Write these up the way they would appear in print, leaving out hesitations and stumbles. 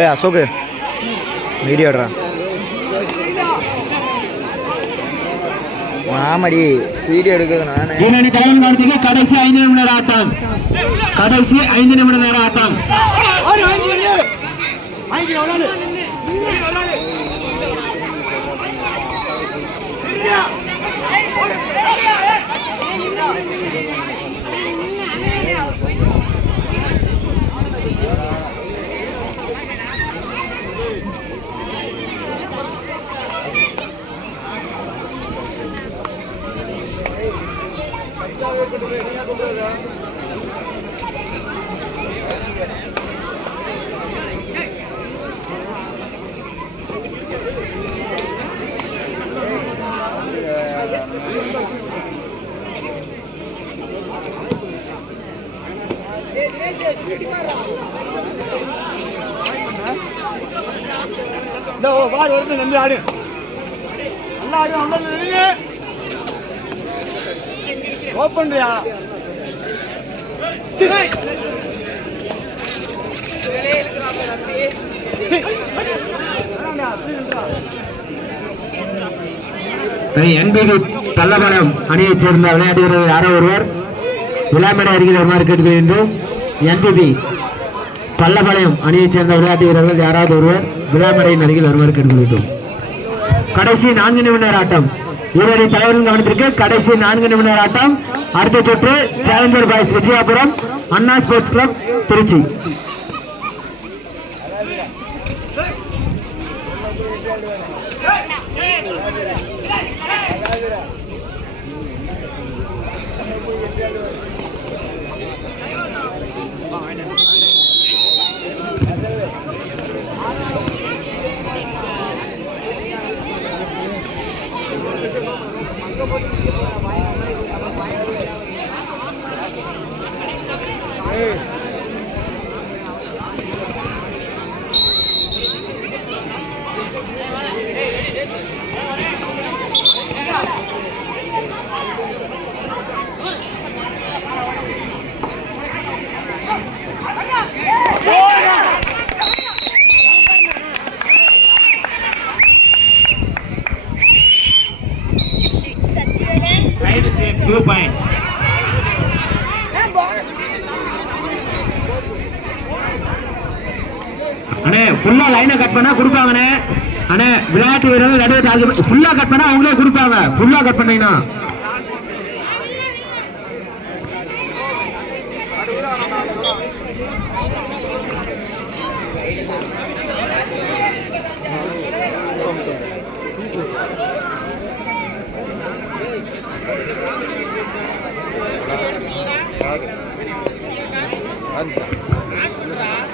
ஏய் அசோக் வீடியோ எடுறா. ஆமாடி வீடியோ எடுக்கிறது நானே. கடைசி 5 நிமிட நேர ஆட்டம். கடைசி 5 நிமிட நேர ஆட்டம். ஓப்பன்றியா என்பது பல்லவனம் அணியைச் சேர்ந்த விளையாட்டு வீரர்கள் யாரோ ஒருவர் விழாமேடை அருகில் வருமாறு கேட்டுக்கொள்கின்றோம். என்பது பல்லவனம் அணியைச் சேர்ந்த விளையாட்டு வீரர்கள் யாராவது ஒருவர் விழாமேடையின் அருகில் வருமாறு கேட்டுக்கொள்கின்றோம். கடைசி 4 நிமிட நேர ஆட்டம். இருவரின் தலைவரின் கவனத்திற்கு கடைசி 4 நிமிட நேர ஆட்டம். அடுத்த சுற்று challenger boys Vijayapuram, Anna sports club Trichy. அண்ணே ஃபுல்லா லைனை கட் பண்ணா கொடுப்பாங்கண்ணே. அண்ணே விளையாட்டு வீரர்கள் நடுவே டார்கெட் ஃபுல்லா கட் பண்ணா அவங்களே கொடுப்பாங்க. ஃபுல்லா கட் பண்ணீங்கன்னா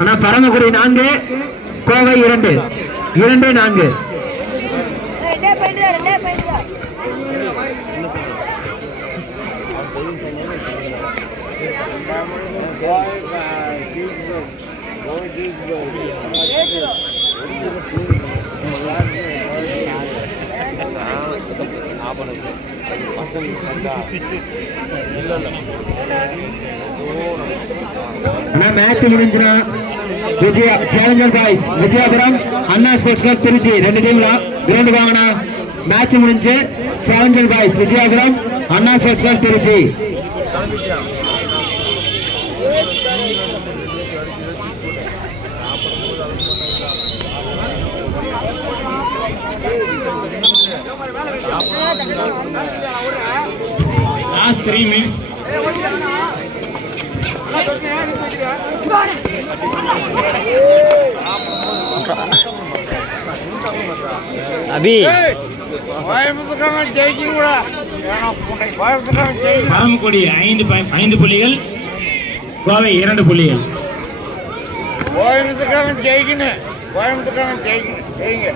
அண்ணா பரமக்குடி 4, கோவை 2, 2-4. மேட்ச் முடிஞ்சுனா Vijaya challenger boys Vijayapuram, Anna sports club Trichy 2 டீம்ல கிரவுண்ட் வாங்கினா. மேட்ச் முடிஞ்சு challenger boys Vijayapuram, Anna sports club Trichy. Last 3 minutes. அபி பரமக்குடி 5 புள்ளிகள், கோவை 2 புள்ளிகள். கோயம்புத்தூர்காரன் ஜெயிக்கணும், கோயம்புத்தூர்காரன் ஜெயிக்கணும், ஜெயிங்க.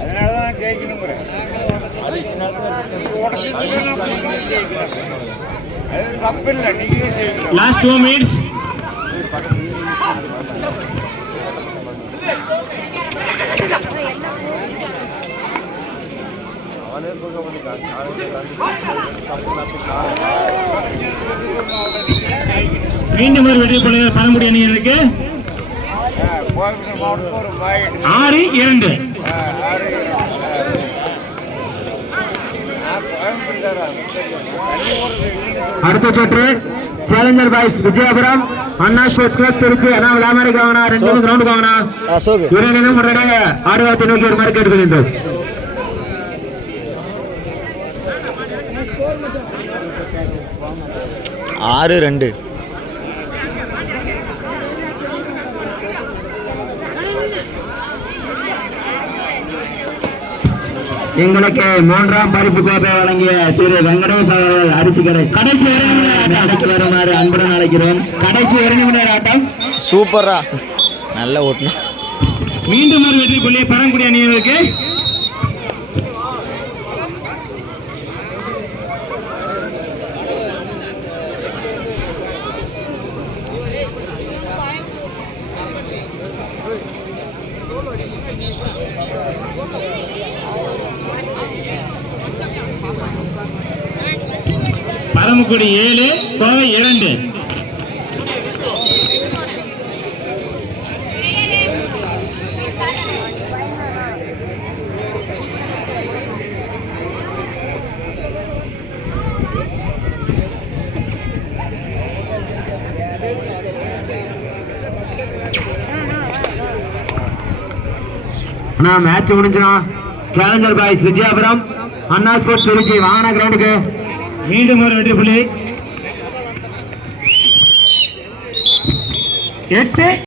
அதனாலதான் ஜெயிக்கணும். அது தப்பு இல்லை, நீங்க செய்யணும். Last 2 minutes. மீண்டும் ஒரு வெற்றி புள்ளிகள் பரம்புடி அணியினருக்கு. கோயம்புத்தூர் மாவட்டத்தில் ஒரு பாக்கெட் 6-2. அடுத்த சுற்று challenger boys Vijayapuram, Anna sports club Trichy. அண்ணா விளாமரி வாங்கினா 2 கிரவுண்ட் வாங்கினா அசோக் இவரிடம் உடனடியாக ஆடுகளத்தை நோக்கி ஒரு மாதிரி கேட்டுக்கொள்கின்றோம். ஆறு 2. எங்களுக்கு 3ஆம் பரிசு கோப்பை வழங்கிய திரு வெங்கடேஷ் அவர்கள் அரிசி கடை கடைசி அடைக்கு வருமாறு அன்புடன் அழைக்கிறோம். கடைசி 1 நிமிட ஆட்டம் சூப்பரா நல்லா ஓட்டணும். மீண்டும் ஒரு வெற்றி புள்ளி பரங்குடி அணியினருக்கு. பரமக்குடி 7, கோவை 2. மேட்ச் முடிஞ்சுனா challenger boys Vijayapuram, Anna sports Trichy வாங்கின கிரவுண்டுக்கு மீண்டும் ஒரு வெற்றி புள்ளி 8.